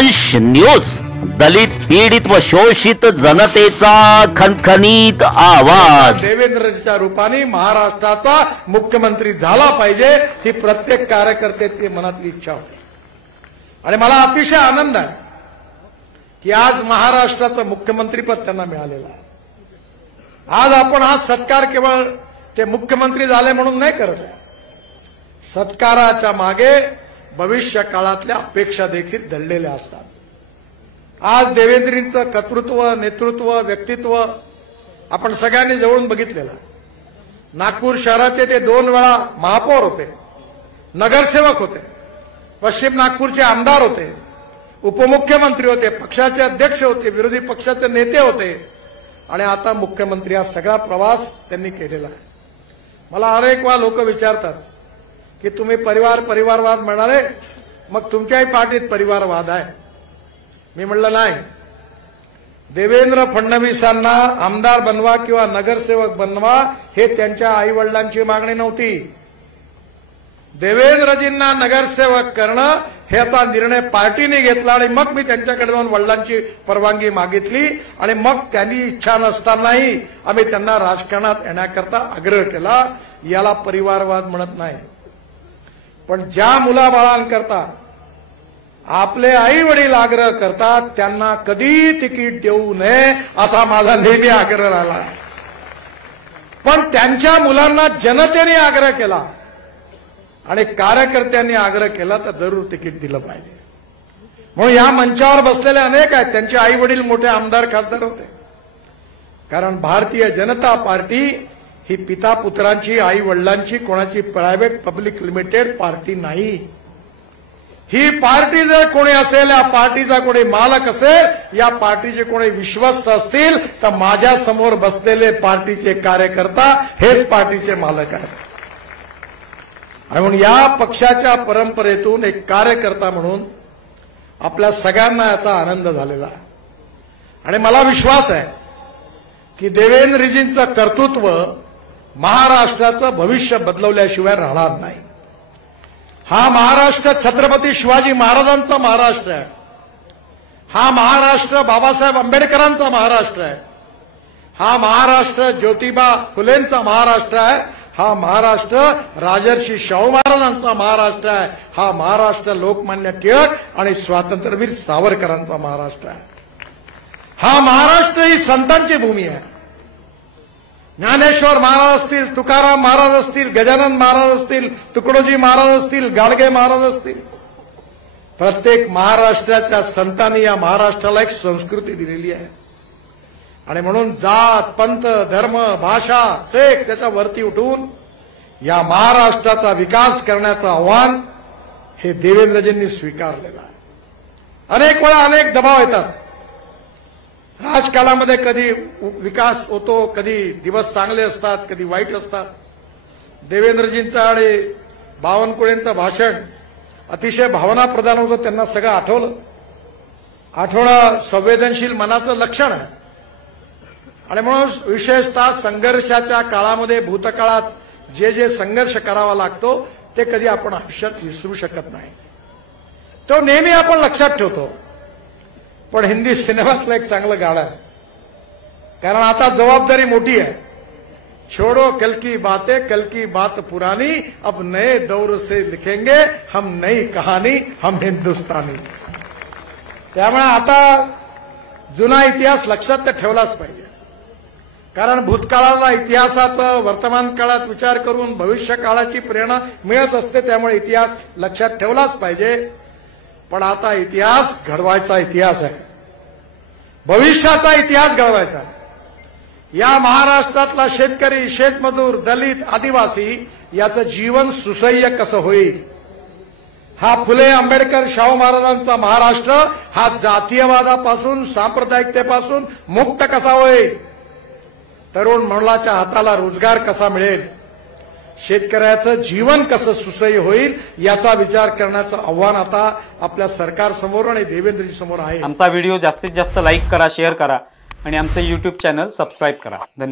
दंश न्यूज, दलित पीडित व शोषित जनतेचा खणखणीत आवाज। देवेंद्रजीच्या रूपाने महाराष्ट्राचा मुख्यमंत्री झाला पाहिजे ही प्रत्येक कार्यकर्त्याची मनातली इच्छा होती आणि मला अतिशय आनंद आहे की आज महाराष्ट्राचं मुख्यमंत्रीपद त्यांना मिळालेलं आहे। आज आपण हा सत्कार केवळ ते मुख्यमंत्री झाले म्हणून नाही करत आहे, सत्काराच्या मागे भविष्य काळातल्या अपेक्षा देखील दडलेल्या असतात। आज देवेंद्रजींचं कर्तृत्व, नेतृत्व, व्यक्तित्व आपण सगळ्यांनी जवळून बघितलेलं। नागपूर शहराचे ते 2 वेळा महापौर होते, नगरसेवक होते, पश्चिम नागपूरचे आमदार होते, उपमुख्यमंत्री होते, पक्षाचे अध्यक्ष होते, विरोधी पक्षाचे नेते होते आणि आता मुख्यमंत्री। हा सगळा प्रवास त्यांनी केलेला आहे। मला अनेक वेळा लोक विचारतात की तुम्ही परिवारवाद म्हणाले, मग तुमच्याही पार्टीत परिवारवाद आहे? मी म्हणलं नाही। देवेंद्र फडणवीसांना आमदार बनवा किंवा नगरसेवक बनवा हे त्यांच्या आई वडिलांची मागणी नव्हती। देवेंद्रजींना नगरसेवक करणं हे आता निर्णय पार्टीने घेतला आणि मग मी त्यांच्याकडे जाऊन वडिलांची परवानगी मागितली आणि मग त्यांनी इच्छा नसतानाही आम्ही त्यांना राजकारणात येण्याकरता आग्रह केला। याला परिवारवाद म्हणत नाही। पण ज्या मुलाबाळांकरता आपले आई वडील आग्रह करतात त्यांना कधी तिकीट देऊ नये असा माझा नेहमी आग्रह राहिला। पण त्यांच्या मुलांना जनतेने आग्रह केला आणि कार्यकर्त्यांनी आग्रह केला तर जरूर तिकीट दिलं पाहिजे। म्हणून या मंचावर बसलेले अनेक आहेत, त्यांचे आई वडील मोठे आमदार खासदार होते। कारण भारतीय जनता पार्टी ही पिता पुत्रांची, आई वडिलांची, कोणाची प्रायव्हेट पब्लिक लिमिटेड पार्टी नाही। ही पार्टी जर कोणी असेल, या पार्टीचा कोणी मालक असेल, या पार्टीचे कोणी विश्वस्त असतील तर माझ्या समोर बसलेले पार्टीचे कार्यकर्ता हेच पार्टीचे मालक आहेत। आणि म्हणून या पक्षाच्या परंपरेतून एक कार्यकर्ता म्हणून आपल्या सगळ्यांना याचा आनंद झालेला आहे आणि मला विश्वास आहे की देवेंद्रजींचं कर्तृत्व महाराष्ट्राचं भविष्य बदलवल्याशिवाय राहणार नाही। हा महाराष्ट्र छत्रपती शिवाजी महाराजांचा महाराष्ट्र आहे। हा महाराष्ट्र बाबासाहेब आंबेडकरांचा महाराष्ट्र आहे। हा महाराष्ट्र ज्योतिबा फुलेंचा महाराष्ट्र आहे। हा महाराष्ट्र राजर्षी शाहू महाराजांचा महाराष्ट्र आहे। हा महाराष्ट्र लोकमान्य टिळक आणि स्वातंत्र्यवीर सावरकरांचा महाराष्ट्र आहे। हा महाराष्ट्र ही संतांची भूमी आहे। ज्ञानेश्वर महाराज असतील, तुकाराम महाराज असतील, गजानन महाराज असतील, तुकडोजी महाराज असतील, गाडगे महाराज असतील, प्रत्येक महाराष्ट्राच्या संतांनी या महाराष्ट्राला एक संस्कृती दिलेली आहे। आणि म्हणून जात, पंथ, धर्म, भाषा, सेक्स याच्या वरती उठून या महाराष्ट्राचा विकास करण्याचं आव्हान हे देवेंद्रजींनी स्वीकारलेलं आहे। अनेक वेळा अनेक दबाव येतात राजकारणामध्ये, कधी विकास होतो, कधी दिवस चांगले असतात, कधी वाईट असतात। देवेंद्रजींचं आणि बावनकुळेंचं भाषण अतिशय भावनाप्रधान होतं, त्यांना सगळं आठवणं संवेदनशील मनाचं लक्षण आहे। आणि म्हणून विशेषतः संघर्षाच्या काळामध्ये, भूतकाळात जे जे संघर्ष करावा लागतो ते कधी आपण आयुष्यात विसरू शकत नाही, तो नेहमी आपण लक्षात ठेवतो। पण हिंदी सिनेमातलं एक चांगलं गाणं आहे, कारण आता जबाबदारी मोठी आहे। छोड़ो कल की बातें, कल की बात पुरानी, अब नए दौर से लिखेंगे हम नई कहानी, हम हिंदुस्तानी। त्यामुळे आता जुना इतिहास लक्षात तर ठेवलाच पाहिजे, कारण भूतकाळाला इतिहासाचा वर्तमान काळात विचार करून भविष्य काळाची प्रेरणा मिळत असते, त्यामुळे इतिहास लक्षात ठेवलाच पाहिजे। पण आता इतिहास घडवायचा इतिहास आहे, भविष्याचा इतिहास घडवायचा आहे। या महाराष्ट्रातला शेतकरी, शेतमजूर, दलित, आदिवासी याचं जीवन सुसह्य कसं होईल, हा फुले, आंबेडकर, शाहू महाराजांचा महाराष्ट्र हा जातीयवादापासून, सांप्रदायिकतेपासून मुक्त कसा होईल, तरुण मुलाच्या हाताला रोजगार कसा मिळेल, शेतकऱ्याचं जीवन कसं सुसह्य होईल याचा विचार करण्याचं आव्हान आता आपल्या सरकार समोर आणि देवेंद्रजी समोर आहे। आमचा व्हिडिओ जास्तीत जास्त लाईक करा, शेअर करा आणि आमचे YouTube चॅनल सबस्क्राईब करा। धन्यवाद।